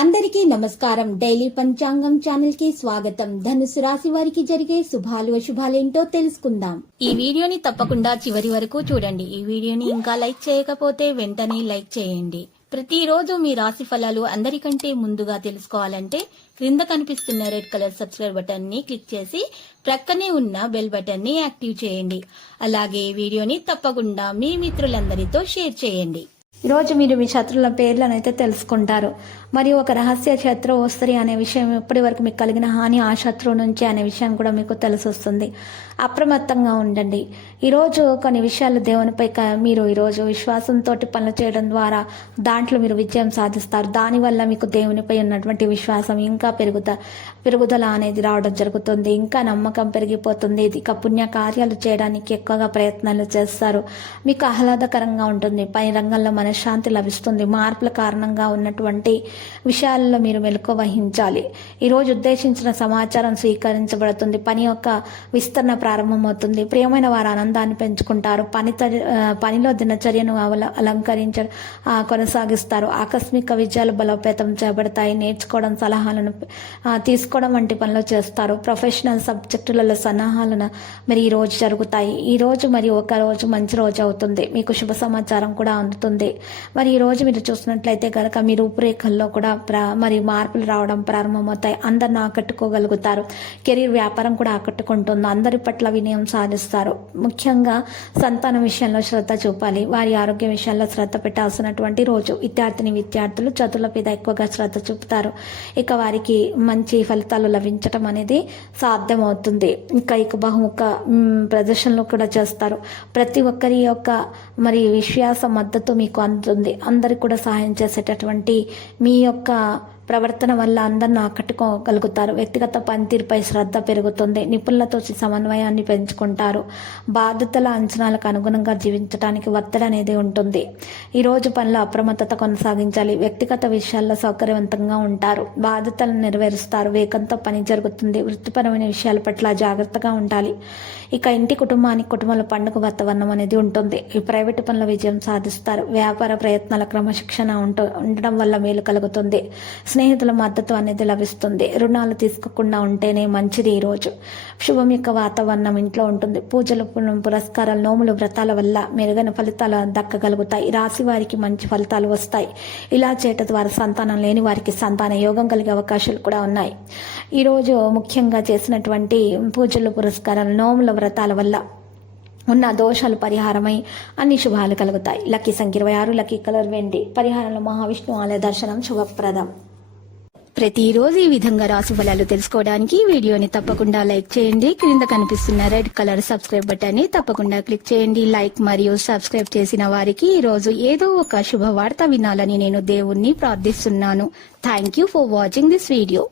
అందరికీ నమస్కారం. డైలీ పంచాంగం ఛానల్ కి స్వాగతం. ధనుసు రాశి వారికి జరిగే శుభాలు అశుభాలేంటో తెలుసుకుందాం. ఈ వీడియోని తప్పకుండా చివరి వరకు చూడండి. ఈ వీడియోని ఇంకా లైక్ చేయకపోతే వెంటనే లైక్ చేయండి. ప్రతిరోజు మీ రాశి ఫలాలు అందరికంటే ముందుగా తెలుసుకోవాలంటే క్రింద కనిపిస్తున్న రెడ్ కలర్ సబ్స్క్రైబ్ బటన్ ని క్లిక్ చేసి ప్రక్కనే ఉన్న బెల్ బటన్ ని యాక్టివ్ చేయండి. అలాగే వీడియోని తప్పకుండా మీ మిత్రులందరితో షేర్ చేయండి. ఈరోజు మీరు మీ శత్రువుల పేర్లను అయితే తెలుసుకుంటారు. మరియు ఒక రహస్య శత్రువు వస్తుంది అనే విషయం, ఇప్పటి వరకు మీకు కలిగిన హాని ఆ శత్రువు నుంచి అనే విషయం కూడా మీకు తెలిసి వస్తుంది. అప్రమత్తంగా ఉండండి. ఈరోజు కొన్ని విషయాలు దేవునిపై మీరు ఈరోజు విశ్వాసంతో పనులు చేయడం ద్వారా దాంట్లో మీరు విజయం సాధిస్తారు. దానివల్ల మీకు దేవునిపై ఉన్నటువంటి విశ్వాసం ఇంకా పెరుగుదల అనేది రావడం జరుగుతుంది. ఇంకా నమ్మకం పెరిగిపోతుంది. ఇక పుణ్య కార్యాలు చేయడానికి ఎక్కువగా ప్రయత్నాలు చేస్తారు. మీకు ఆహ్లాదకరంగా ఉంటుంది. పై రంగంలో మనశ్శాంతి లభిస్తుంది. మార్పుల కారణంగా ఉన్నటువంటి విషయాల్లో మీరు మెలకువ వహించాలి. ఈరోజు ఉద్దేశించిన సమాచారం స్వీకరించబడుతుంది. పని యొక్క విస్తరణ ప్రారంభమవుతుంది. ప్రియమైన వారు ఆనందాన్ని పెంచుకుంటారు. పనిలో దినచర్యను కొనసాగిస్తారు. ఆకస్మిక విజయాలు బలోపేతం చేయబడతాయి. నేర్చుకోవడం, సలహాలను తీసుకోవడం వంటి పనులు చేస్తారు. ప్రొఫెషనల్ సబ్జెక్టులలో సన్నాహాలను మరి ఈ రోజు జరుగుతాయి. ఈ రోజు మరి ఒక రోజు మంచి రోజు అవుతుంది. మీకు శుభ సమాచారం కూడా అందుతుంది. మరి ఈ రోజు మీరు చూసినట్లయితే కనుక మీ రూపురేఖల్లో కూడా మరి మార్పులు రావడం ప్రారంభమవుతాయి. అందరిని ఆకట్టుకోగలుగుతారు. కెరీర్, వ్యాపారం కూడా ఆకట్టుకుంటుంది. అందరి పట్ల వినయం సాధిస్తారు. ముఖ్యంగా సంతాన విషయంలో శ్రద్ధ చూపాలి. వారి ఆరోగ్య విషయాల్లో శ్రద్ధ పెట్టాల్సినటువంటి రోజు. విద్యార్థులు చదువుల మీద ఎక్కువగా శ్రద్ధ చూపుతారు. ఇక వారికి మంచి ఫలితాలు లభించడం అనేది సాధ్యమవుతుంది. ఇక బహుముఖ ప్రదర్శనలు కూడా చేస్తారు. ప్రతి ఒక్కరి యొక్క మరి విశ్వాస మద్దతు మీకు అందుతుంది. అందరికి కూడా సహాయం చేసేటటువంటి మీ యొక్క ప్రవర్తన వల్ల అందరిని ఆకట్టుకోగలుగుతారు. వ్యక్తిగత పనితీరుపై శ్రద్ధ పెరుగుతుంది. నిపుణులతో సమన్వయాన్ని పెంచుకుంటారు. బాధ్యతల అంచనాలకు అనుగుణంగా జీవించడానికి ఒత్తిడి అనేది ఉంటుంది. ఈరోజు పనిలో అప్రమత్తత కొనసాగించాలి. వ్యక్తిగత విషయాల్లో సౌకర్యవంతంగా ఉంటారు. బాధ్యతలను నెరవేరుస్తారు. వేగంతో పని జరుగుతుంది. వృత్తిపరమైన విషయాల పట్ల జాగ్రత్తగా ఉండాలి. ఇక కుటుంబంలో పండుగ వాతావరణం అనేది ఉంటుంది. ఈ ప్రైవేటు పనుల విజయం సాధిస్తారు. వ్యాపార ప్రయత్నాల క్రమశిక్షణ ఉండడం వల్ల మేలు కలుగుతుంది. స్నేహితుల మద్దతు అనేది లభిస్తుంది. రుణాలు తీసుకోకుండా ఉంటేనే మంచిది. ఈరోజు శుభం యొక్క వాతావరణం ఇంట్లో ఉంటుంది. పూజలు, పురస్కారాలు, నోములు, వ్రతాల వల్ల మెరుగైన ఫలితాలు దక్కగలుగుతాయి. రాశి వారికి మంచి ఫలితాలు వస్తాయి. ఇలా చేయటం ద్వారా సంతానం లేని వారికి సంతాన యోగం కలిగే అవకాశాలు కూడా ఉన్నాయి. ఈరోజు ముఖ్యంగా చేసినటువంటి పూజలు, పురస్కారాలు, నోముల, వ్రతాల వల్ల ఉన్న దోషాలు పరిహారమై అన్ని శుభాలు కలుగుతాయి. లక్కీ సంఖ్య 26, లక్కీ కలర్ వెండి. పరిహారంలో మహావిష్ణు ఆలయ దర్శనం శుభప్రదం. ప్రతిరోజు ఈ విధంగా రాశి ఫలాలు తెలుసుకోవడానికి వీడియోని తప్పకుండా లైక్ చేయండి. క్రింద కనిపిస్తున్న రెడ్ కలర్ సబ్స్క్రైబ్ బటన్ ని తప్పకుండా క్లిక్ చేయండి. లైక్ మరియు సబ్స్క్రైబ్ చేసిన వారికి ఈ రోజు ఏదో ఒక శుభవార్త వినాలని నేను దేవుణ్ణి ప్రార్థిస్తున్నాను. Thank you for watching this video.